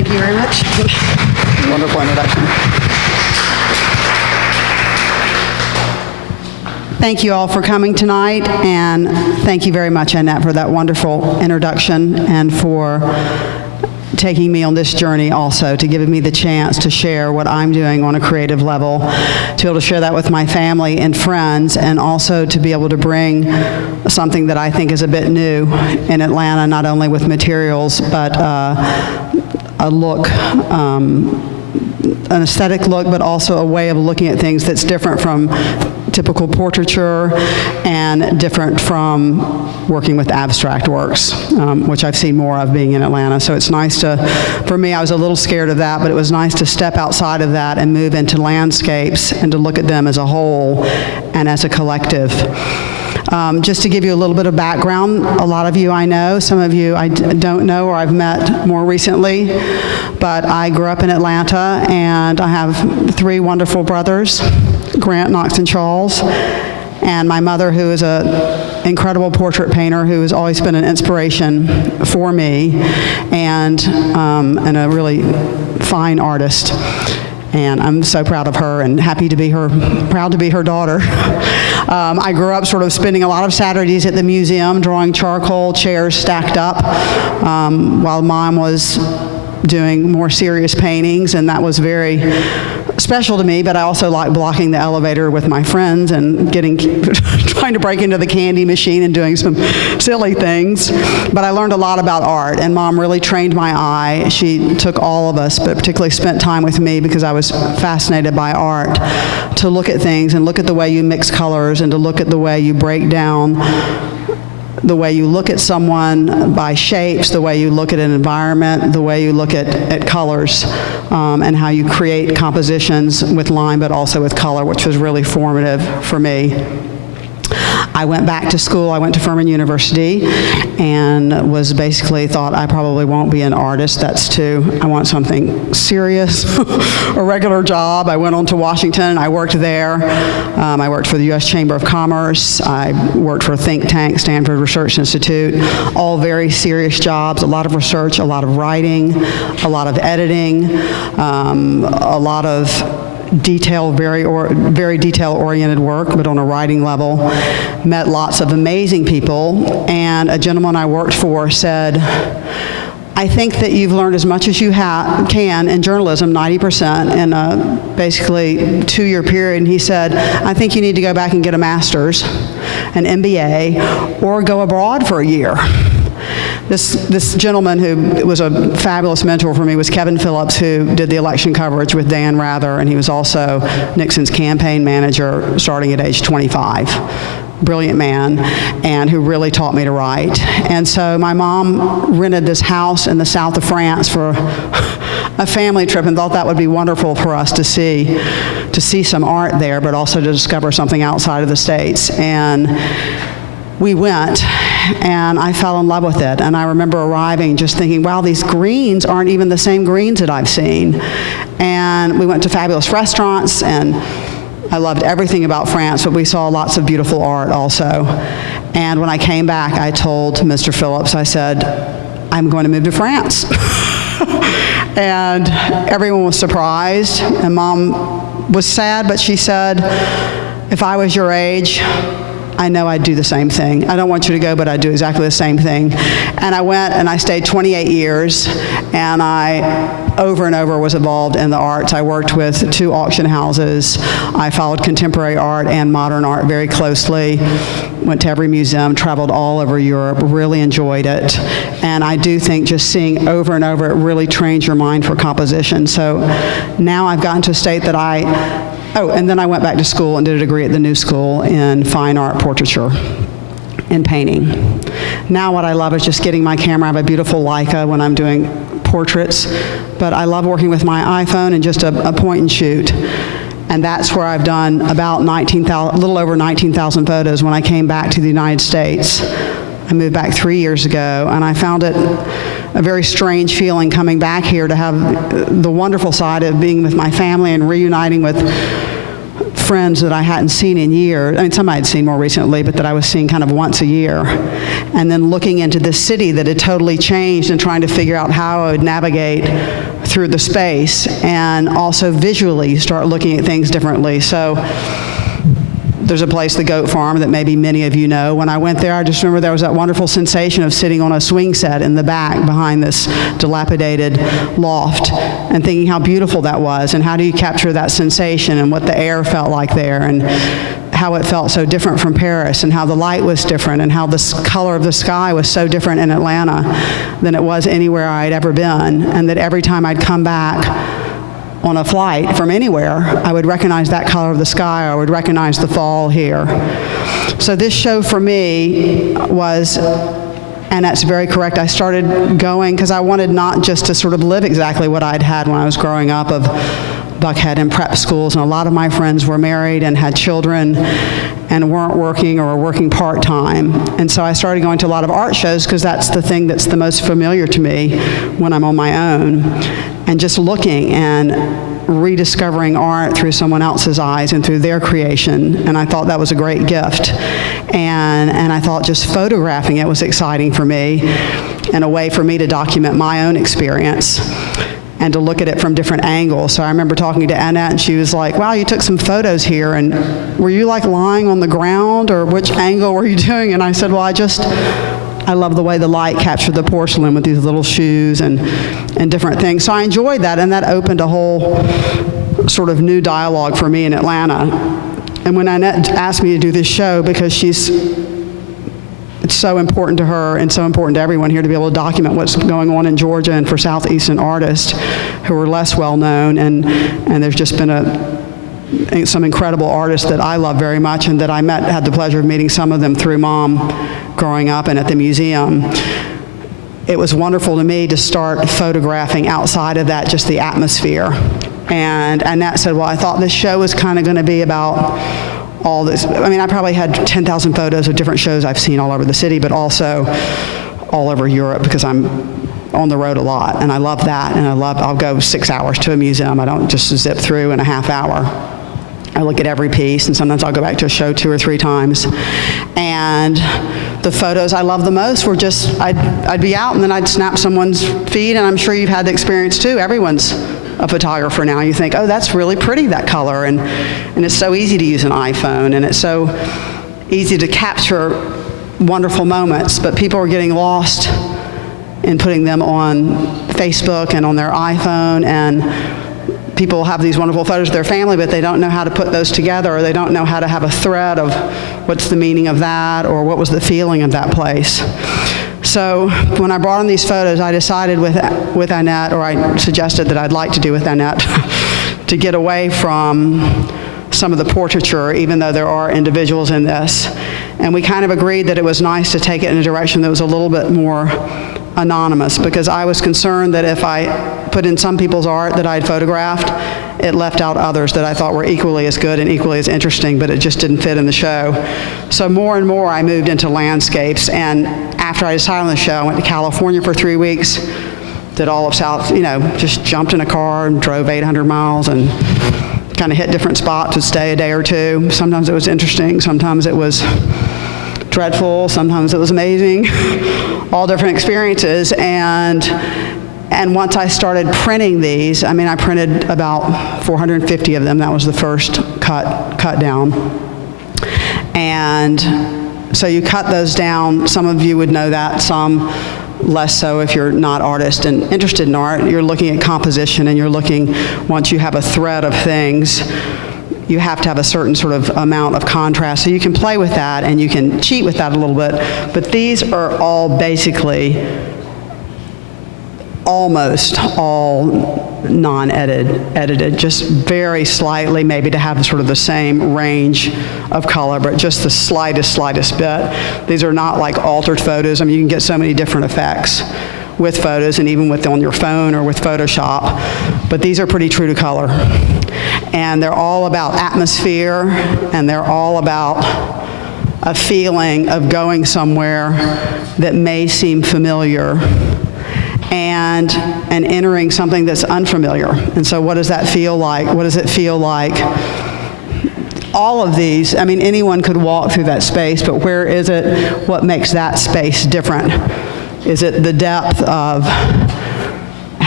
Thank you very much. Wonderful introduction. Thank you all for coming tonight, and thank you very much, Annette, for that wonderful introduction and for taking me on this journey also, to give me the chance to share what I'm doing on a creative level, to be able to share that with my family and friends, and also to be able to bring something that I think is a bit new in Atlanta, not only with materials, but a look, an aesthetic look, but also a way of looking at things that's different from typical portraiture and different from working with abstract works, which I've seen more of being in Atlanta. So it's nice to, for me, I was a little scared of that, but it was nice to step outside of that and move into landscapes and to look at them as a whole and as a collective. Just to give you a little bit of background, a lot of you I know, some of you I don't know or I've met more recently, but I grew up in Atlanta and I have 3 wonderful brothers, Grant, Knox, and Charles, and my mother, who is an incredible portrait painter who has always been an inspiration for me and a really fine artist. And I'm so proud of her and happy to be her, proud to be her daughter. I grew up sort of spending a lot of Saturdays at the museum drawing charcoal chairs stacked up while Mom was doing more serious paintings, and that was very special to me, but I also like blocking the elevator with my friends and trying to break into the candy machine and doing some silly things. But I learned a lot about art, and Mom really trained my eye. She took all of us, but particularly spent time with me because I was fascinated by art, to look at things and look at the way you mix colors and to look at the way you break down the way you look at someone by shapes, the way you look at an environment, the way you look at colors, and how you create compositions with line but also with color, which was really formative for me. I went back to school. I went to Furman University and was basically thought I probably won't be an artist. I want something serious, a regular job. I went on to Washington and I worked there. I worked for the U.S. Chamber of Commerce. I worked for a think tank, Stanford Research Institute, all very serious jobs, a lot of research, a lot of writing, a lot of editing, a lot of very detail-oriented work, but on a writing level. Met lots of amazing people, and a gentleman I worked for said, I think that you've learned as much as you can in journalism, 90%, in a basically 2-year period. And he said, I think you need to go back and get a master's, an MBA, or go abroad for a year. This gentleman who was a fabulous mentor for me was Kevin Phillips, who did the election coverage with Dan Rather, and he was also Nixon's campaign manager starting at age 25. Brilliant man, and who really taught me to write. And so my mom rented this house in the south of France for a family trip and thought that would be wonderful for us to see some art there, but also to discover something outside of the States. And we went, and I fell in love with it. And I remember arriving just thinking, wow, these greens aren't even the same greens that I've seen. And we went to fabulous restaurants, and I loved everything about France, but we saw lots of beautiful art also. And when I came back, I told Mr. Phillips, I said, I'm going to move to France. And everyone was surprised, and Mom was sad, but she said, if I was your age, I know I'd do the same thing. I don't want you to go, but I'd do exactly the same thing. And I went and I stayed 28 years, and I over and over was involved in the arts. I worked with 2 auction houses. I followed contemporary art and modern art very closely, went to every museum, traveled all over Europe, really enjoyed it. And I do think just seeing over and over, it really trains your mind for composition. So now I've gotten to a state that and then I went back to school and did a degree at the New School in fine art portraiture and painting. Now what I love is just getting my camera. I have a beautiful Leica when I'm doing portraits, but I love working with my iPhone and just a point and shoot. And that's where I've done about a little over 19,000 photos when I came back to the United States. I moved back 3 years ago, and I found it a very strange feeling coming back here to have the wonderful side of being with my family and reuniting with friends that I hadn't seen in years. I mean, some I had seen more recently, but that I was seeing kind of once a year. And then looking into this city that had totally changed and trying to figure out how I would navigate through the space, and also visually you start looking at things differently. So there's a place, the Goat Farm, that maybe many of you know. When I went there, I just remember there was that wonderful sensation of sitting on a swing set in the back behind this dilapidated loft and thinking how beautiful that was, and how do you capture that sensation, and what the air felt like there, and how it felt so different from Paris, and how the light was different, and how the color of the sky was so different in Atlanta than it was anywhere I'd ever been, and that every time I'd come back on a flight from anywhere, I would recognize that color of the sky, or I would recognize the fall here. So this show for me was, and that's very correct, I started going because I wanted not just to sort of live exactly what I'd had when I was growing up of Buckhead and prep schools, and a lot of my friends were married and had children and weren't working or were working part-time. And so I started going to a lot of art shows because that's the thing that's the most familiar to me when I'm on my own, and just looking and rediscovering art through someone else's eyes and through their creation. And I thought that was a great gift. And I thought just photographing it was exciting for me, and a way for me to document my own experience and to look at it from different angles. So I remember talking to Annette, and she was like, wow, you took some photos here, and were you like lying on the ground, or which angle were you doing? And I said, well, I love the way the light captured the porcelain with these little shoes and different things. So I enjoyed that, and that opened a whole sort of new dialogue for me in Atlanta. And when Annette asked me to do this show, because it's so important to her and so important to everyone here to be able to document what's going on in Georgia and for Southeastern artists who are less well known, and there's just been some incredible artists that I love very much, and that I had the pleasure of meeting some of them through Mom growing up and at the museum. It was wonderful to me to start photographing outside of that, just the atmosphere. And Annette said, well, I thought this show was kind of going to be about all this. I mean, I probably had 10,000 photos of different shows I've seen all over the city, but also all over Europe, because I'm on the road a lot, and I love that, and I'll go 6 hours to a museum. I don't just zip through in a half hour. I look at every piece, and sometimes I'll go back to a show 2 or 3 times. And the photos I love the most were just, I'd be out and then I'd snap someone's feed, and I'm sure you've had the experience too. Everyone's a photographer now. You think, oh, that's really pretty, that color, and it's so easy to use an iPhone, and it's so easy to capture wonderful moments, but people are getting lost in putting them on Facebook and on their iPhone, and people have these wonderful photos of their family, but they don't know how to put those together, or they don't know how to have a thread of what's the meaning of that, or what was the feeling of that place. So when I brought in these photos, I decided with Annette, or I suggested that I'd like to do with Annette, to get away from some of the portraiture, even though there are individuals in this. And we kind of agreed that it was nice to take it in a direction that was a little bit more anonymous, because I was concerned that if I put in some people's art that I'd photographed, it left out others that I thought were equally as good and equally as interesting, but it just didn't fit in the show. So more and more I moved into landscapes, and after I decided on the show, I went to California for 3 weeks, did all of South, just jumped in a car and drove 800 miles and kind of hit different spots and stay a day or two. Sometimes it was interesting, sometimes it was dreadful, sometimes it was amazing, all different experiences. And once I started printing these, I printed about 450 of them. That was the first cut down. And so you cut those down. Some of you would know that, some less so if you're not artist and interested in art. You're looking at composition, and you're looking, once you have a thread of things, you have to have a certain sort of amount of contrast. So you can play with that, and you can cheat with that a little bit. But these are all basically almost all non-edited, just very slightly, maybe to have sort of the same range of color, but just the slightest bit. These are not like altered photos. You can get so many different effects with photos, and even with on your phone or with Photoshop, but these are pretty true to color. And they're all about atmosphere, and they're all about a feeling of going somewhere that may seem familiar, and entering something that's unfamiliar. And so what does that feel like? What does it feel like? All of these, anyone could walk through that space, but where is it? What makes that space different? Is it the depth of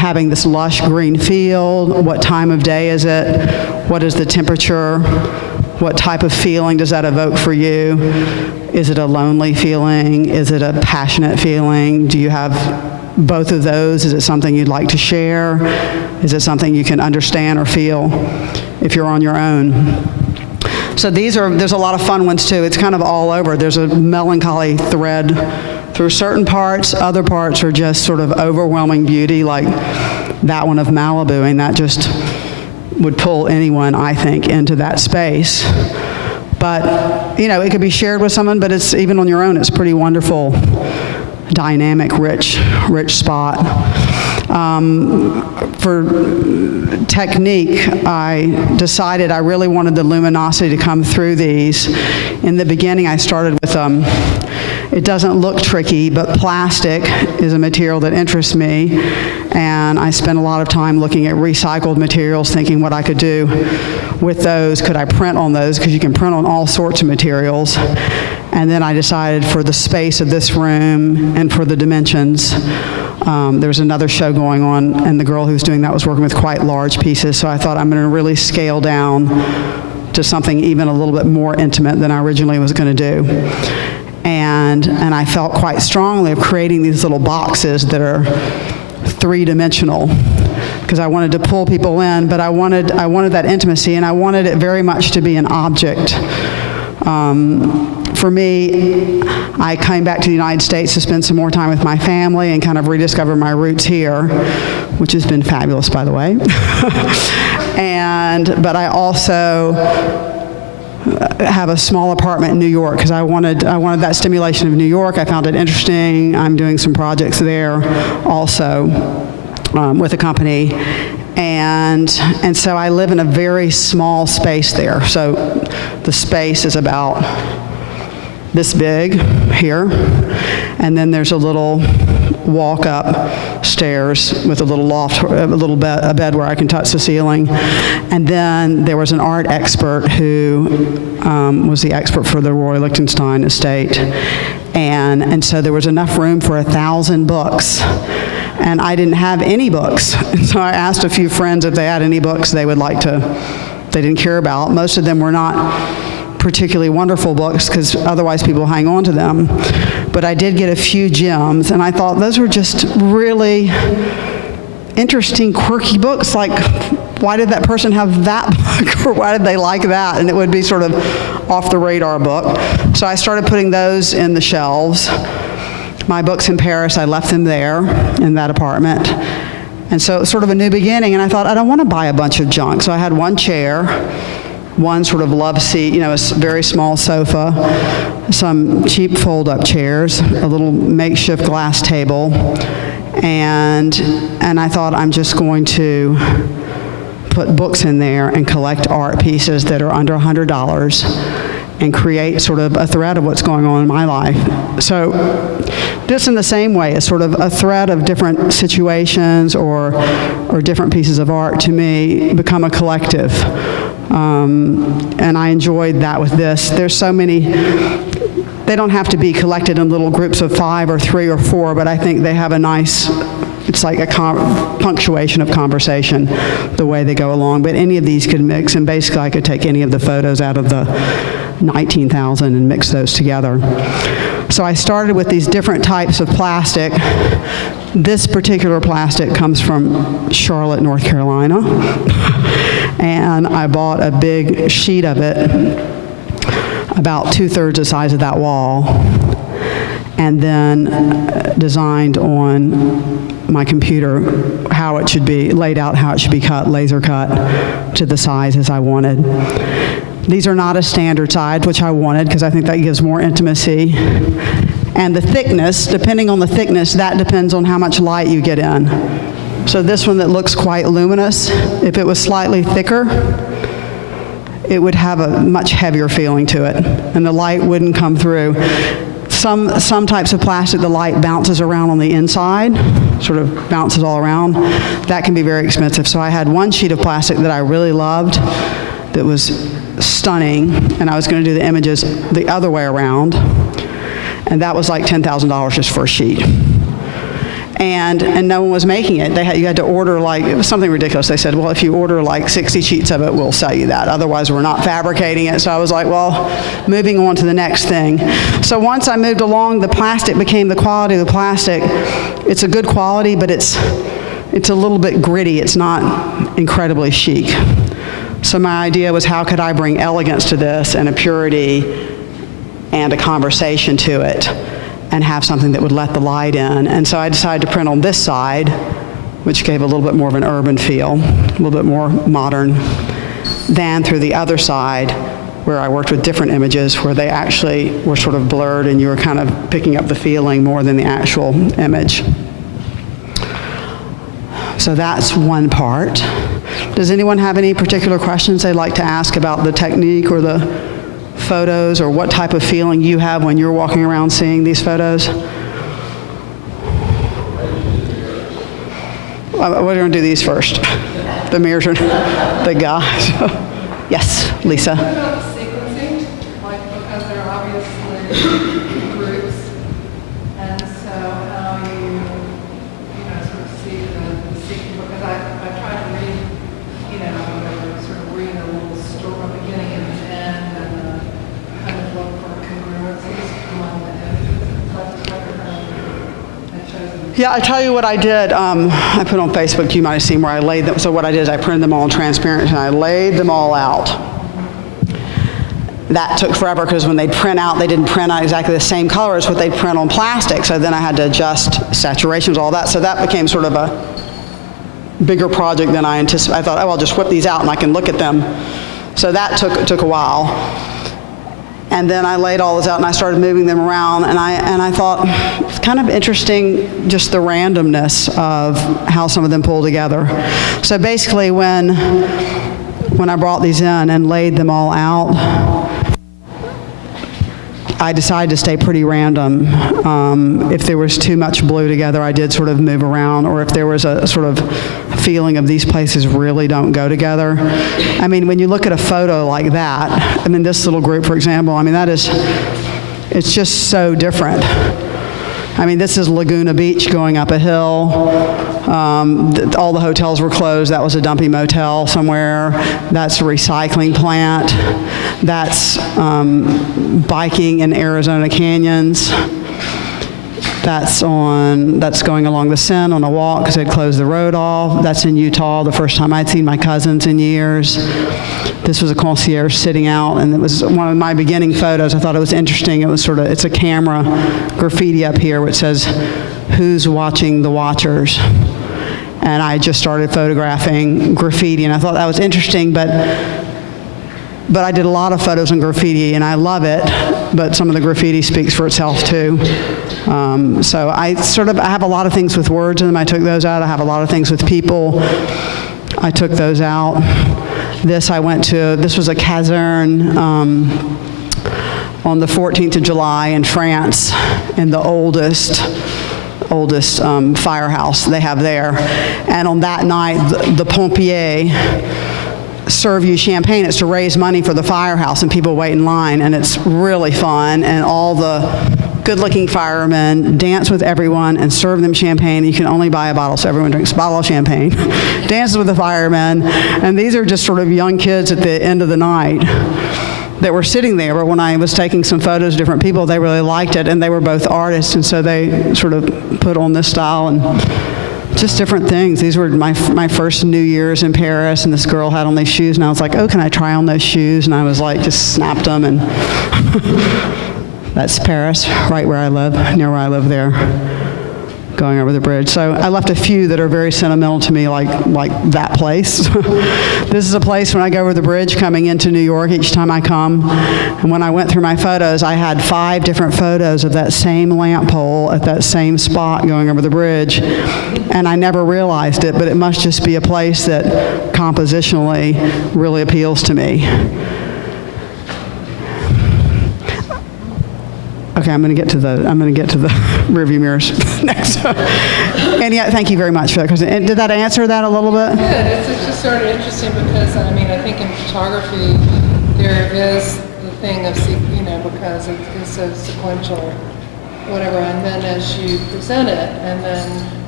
having this lush green field. What time of day is it? What is the temperature? What type of feeling does that evoke for you? Is it a lonely feeling? Is it a passionate feeling? Do you have both of those? Is it something you'd like to share? Is it something you can understand or feel if you're on your own? So there's a lot of fun ones too. It's kind of all over. There's a melancholy thread through certain parts. Other parts are just sort of overwhelming beauty, like that one of Malibu, and that just would pull anyone, I think, into that space. But, you know, it could be shared with someone, but it's even on your own, it's pretty wonderful, dynamic, rich spot. For technique, I decided I really wanted the luminosity to come through these. In the beginning, I started with, it doesn't look tricky, but plastic is a material that interests me, and I spent a lot of time looking at recycled materials, thinking what I could do with those. Could I print on those? Because you can print on all sorts of materials. And then I decided for the space of this room and for the dimensions, there was another show going on, and the girl who was doing that was working with quite large pieces, so I thought I'm going to really scale down to something even a little bit more intimate than I originally was going to do. And I felt quite strongly of creating these little boxes that are three-dimensional, because I wanted to pull people in, but I wanted that intimacy, and I wanted it very much to be an object. For me, I came back to the United States to spend some more time with my family and kind of rediscover my roots here, which has been fabulous, by the way. But I also have a small apartment in New York because I wanted that stimulation of New York. I found it interesting. I'm doing some projects there also with a company. And so I live in a very small space there. So the space is about this big here, and then there's a little walk up stairs with a little loft, a bed where I can touch the ceiling. And then there was an art expert who was the expert for the Roy Lichtenstein estate, and so there was enough room for 1,000 books. And I didn't have any books. So I asked a few friends if they had any books they didn't care about. Most of them were not particularly wonderful books because otherwise people hang on to them. But I did get a few gems, and I thought those were just really interesting, quirky books. Like, why did that person have that book, or why did they like that? And it would be sort of off the radar book. So I started putting those in the shelves. My books in Paris, I left them there in that apartment. And so it was sort of a new beginning, and I thought, I don't want to buy a bunch of junk. So I had one chair, one sort of love seat, a very small sofa, some cheap fold-up chairs, a little makeshift glass table, and I thought I'm just going to put books in there and collect art pieces that are under $100 and create sort of a thread of what's going on in my life. So just in the same way, it's sort of a thread of different situations or different pieces of art, to me, become a collective. And I enjoyed that with this. There's so many, they don't have to be collected in little groups of 5 or 3 or 4, but I think they have a nice, it's like a punctuation of conversation, the way they go along. But any of these could mix, and basically I could take any of the photos out of the 19,000 and mix those together. So I started with these different types of plastic. This particular plastic comes from Charlotte, North Carolina. And I bought a big sheet of it, about 2/3 the size of that wall, and then designed on my computer how it should be laid out, how it should be cut, laser cut to the size as I wanted. These are not a standard size, which I wanted because I think that gives more intimacy. And the thickness, depending on the thickness, that depends on how much light you get in. So this one that looks quite luminous, if it was slightly thicker, it would have a much heavier feeling to it, and the light wouldn't come through. Some types of plastic, the light bounces around on the inside, sort of bounces all around. That can be very expensive. So I had one sheet of plastic that I really loved that was stunning, and I was going to do the images the other way around, and that was like $10,000 just for a sheet. and no one was making it. You had to order it was something ridiculous. They said, well, if you order 60 sheets of it, we'll sell you that. Otherwise, we're not fabricating it. So I was like, well, moving on to the next thing. So once I moved along, the plastic became the quality of the plastic. It's a good quality, but it's a little bit gritty. It's not incredibly chic. So my idea was, how could I bring elegance to this and a purity and a conversation to it, and have something that would let the light in. And so I decided to print on this side, which gave a little bit more of an urban feel, a little bit more modern, than through the other side, where I worked with different images, where they actually were sort of blurred and you were kind of picking up the feeling more than the actual image. So that's one part. Does anyone have any particular questions they'd like to ask about the technique or the photos, or what type of feeling you have when you're walking around seeing these photos? We're going to do these first. The mirrors are the guys. Yes, Lisa. What about the sequencing? Because there are obviously groups, and so how you sort of see the sequence, because I try to read, sort of read a little story, beginning and end, and kind of look for congruencies among the images. That's what I've chosen. Yeah, I tell you what I did. I put on Facebook, you might have seen where I laid them. So what I did is I printed them all in transparent and I laid them all out. That took forever because when they'd print out, they didn't print out exactly the same color as what they'd print on plastic. So then I had to adjust saturations, all that. So that became sort of a bigger project than I anticipated. I thought, oh, I'll just whip these out and I can look at them. So that took a while. And then I laid all those out and I started moving them around, and I thought it's kind of interesting just the randomness of how some of them pull together. So basically when I brought these in and laid them all out, I decided to stay pretty random. If there was too much blue together, I did sort of move around, or if there was a sort of feeling of these places really don't go together. I mean, when you look at a photo like that, I mean, this little group, for example, I mean, it's just so different. I mean, this is Laguna Beach going up a hill. All the hotels were closed. That was a dumpy motel somewhere. That's a recycling plant. That's biking in Arizona canyons. That's going along the Seine on a walk because they'd closed the road off. That's in Utah, the first time I'd seen my cousins in years. This was a concierge sitting out, and it was one of my beginning photos. I thought it was interesting. It's a camera graffiti up here which says, "Who's watching the watchers?" And I just started photographing graffiti, and I thought that was interesting, but I did a lot of photos on graffiti, and I love it, but some of the graffiti speaks for itself too. So I have a lot of things with words in them. I took those out. I have a lot of things with people. I took those out. This was a caserne on the 14th of July in France, in the oldest firehouse they have there. And on that night, the pompiers serve you champagne. It's to raise money for the firehouse, and people wait in line, and it's really fun. And all the good-looking firemen dance with everyone and serve them champagne. You can only buy a bottle, so everyone drinks a bottle of champagne, dances with the firemen, and these are just sort of young kids at the end of the night that were sitting there. But when I was taking some photos of different people, they really liked it, and they were both artists, and so they sort of put on this style and just different things. These were my first New Year's in Paris, and this girl had on these shoes, and I was like, oh, can I try on those shoes? And I was like, just snapped them, and that's Paris, right where I live, near where I live there, going over the bridge. So I left a few that are very sentimental to me, like that place. This is a place when I go over the bridge coming into New York each time I come. And when I went through my photos, I had 5 different photos of that same lamp pole at that same spot going over the bridge. And I never realized it, but it must just be a place that compositionally really appeals to me. Okay, I'm going to get to the rearview mirrors next. And yeah, thank you very much for that question. And did that answer that a little bit? Good. It's just sort of interesting because I think in photography there is the thing of because it's so sequential, whatever, and then as you present it, and then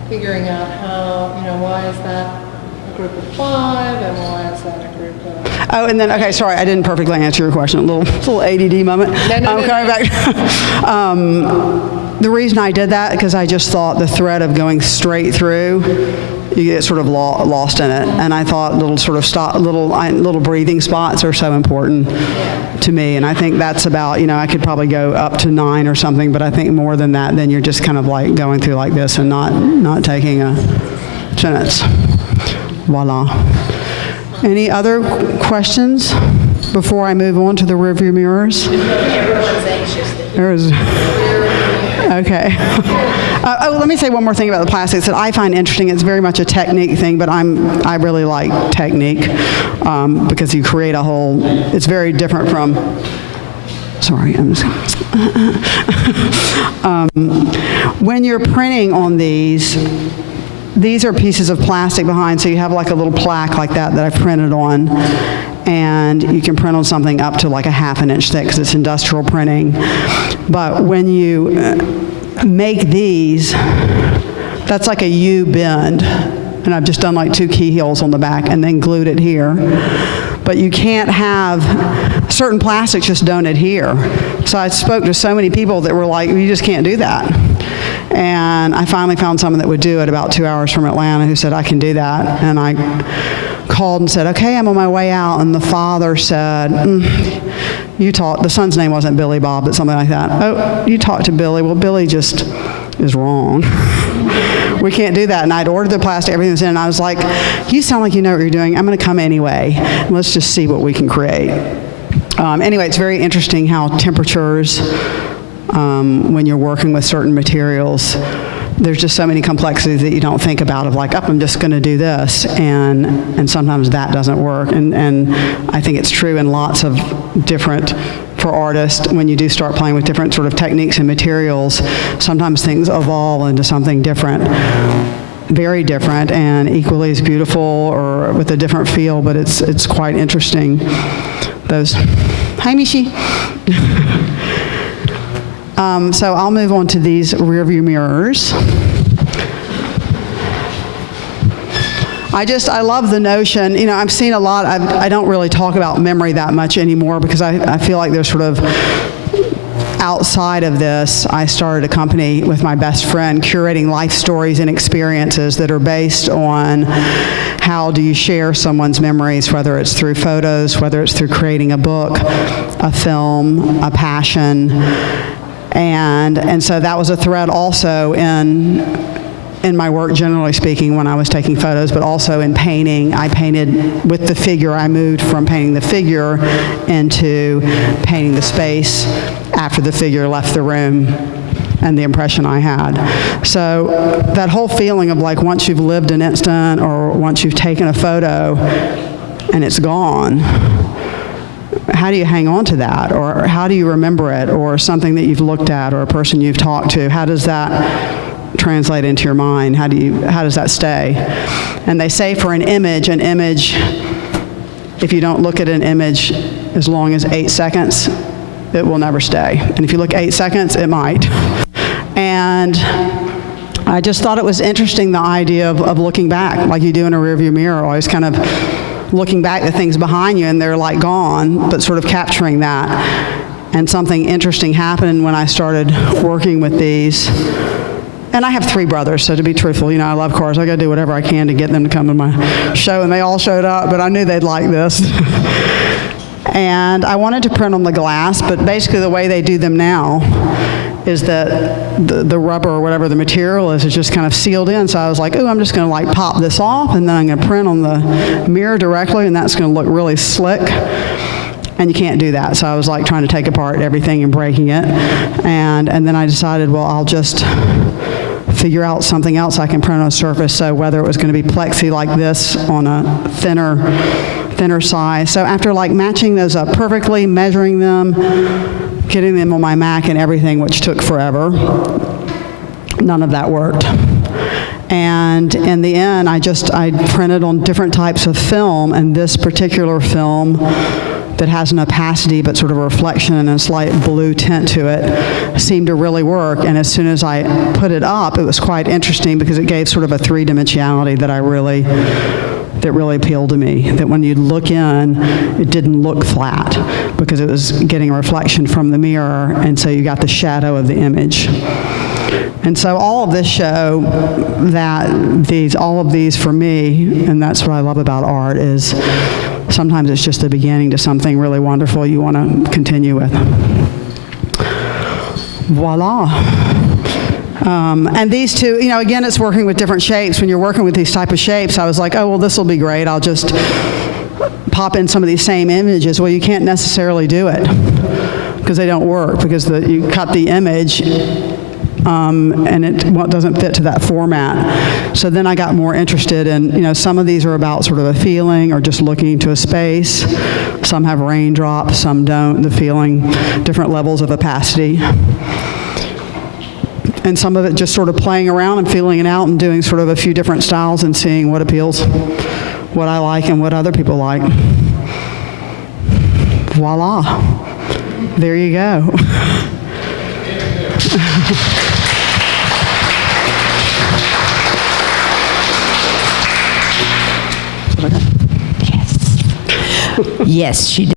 figuring out how, why is that a group of 5 and why is that a group of... Oh, and then, okay, sorry, I didn't perfectly answer your question. A little ADD moment. No. Coming back. The reason I did that, because I just thought the thread of going straight through, you get sort of lost in it. And I thought little breathing spots are so important to me. And I think that's about, I could probably go up to 9 or something, but I think more than that, then you're just kind of like going through like this and not taking a sentence. Voila. Any other questions before I move on to the rearview mirrors? Everyone's anxious. Okay. Let me say one more thing about the plastics that I find interesting. It's very much a technique thing, but I really like technique because you create a whole. It's very different from. Sorry, I'm just. When you're printing on these are pieces of plastic behind, so you have like a little plaque like that I've printed on, and you can print on something up to like a 1/2 inch thick because it's industrial printing. But when you make these, that's like a U bend, and I've just done like 2 keyholes on the back and then glued it here. But you can't have, certain plastics just don't adhere. So I spoke to so many people that were like, you just can't do that. And I finally found someone that would do it about 2 hours from Atlanta who said, I can do that. And I called and said, okay, I'm on my way out. And the father said, the son's name wasn't Billy Bob, but something like that. Oh, you talked to Billy. Well, Billy just is wrong. We can't do that. And I'd ordered the plastic, everything was in, and I was like, you sound like you know what you're doing. I'm going to come anyway. Let's just see what we can create. Anyway, it's very interesting how temperatures, when you're working with certain materials, there's just so many complexities that you don't think about of like, I'm just going to do this, and sometimes that doesn't work. And I think it's true in lots of different, for artists, when you do start playing with different sort of techniques and materials, sometimes things evolve into something different, very different, and equally as beautiful or with a different feel, but it's quite interesting. Hi, Mishi. So I'll move on to these rearview mirrors. I love the notion, I've seen a lot, I don't really talk about memory that much anymore because I feel like there's sort of, outside of this, I started a company with my best friend curating life stories and experiences that are based on how do you share someone's memories, whether it's through photos, whether it's through creating a book, a film, a passion. And so that was a thread also in my work, generally speaking, when I was taking photos, but also in painting. I painted with the figure. I moved from painting the figure into painting the space after the figure left the room and the impression I had. So that whole feeling of like once you've lived an instant or once you've taken a photo and it's gone, how do you hang on to that? Or how do you remember it? Or something that you've looked at or a person you've talked to? How does that translate into your mind? How does that stay? And they say for an image, if you don't look at an image as long as 8 seconds, it will never stay. And if you look 8 seconds, it might. And I just thought it was interesting, the idea of looking back, like you do in a rearview mirror, always kind of looking back at things behind you and they're like gone, but sort of capturing that. And something interesting happened when I started working with these. And I have 3 brothers, so to be truthful, I love cars. I got to do whatever I can to get them to come to my show, and they all showed up, but I knew they'd like this. And I wanted to print on the glass, but basically the way they do them now is that the rubber or whatever the material is just kind of sealed in. So I was like, I'm just going to like pop this off, and then I'm going to print on the mirror directly, and that's going to look really slick. And you can't do that. So I was like trying to take apart everything and breaking it. And then I decided, well, I'll just figure out something else I can print on a surface. So whether it was going to be plexi like this on a thinner size. So after like matching those up perfectly, measuring them, getting them on my Mac and everything, which took forever, none of that worked. And in the end, I printed on different types of film, and this particular film that has an opacity but sort of a reflection and a slight blue tint to it seemed to really work. And as soon as I put it up, it was quite interesting because it gave sort of a three-dimensionality that really appealed to me, that when you look in, it didn't look flat because it was getting a reflection from the mirror, and so you got the shadow of the image. And so all of this show that all of these for me, and that's what I love about art, is sometimes it's just the beginning to something really wonderful you want to continue with. Voila. And these two, again, it's working with different shapes. When you're working with these type of shapes, I was like, oh, well, this will be great. I'll just pop in some of these same images. Well, you can't necessarily do it because they don't work, because you cut the image and it doesn't fit to that format. So then I got more interested in, some of these are about sort of a feeling or just looking into a space. Some have raindrops, some don't, the feeling, different levels of opacity. And some of it just sort of playing around and feeling it out and doing sort of a few different styles and seeing what appeals, what I like and what other people like. Voila. There you go. Yes, she did.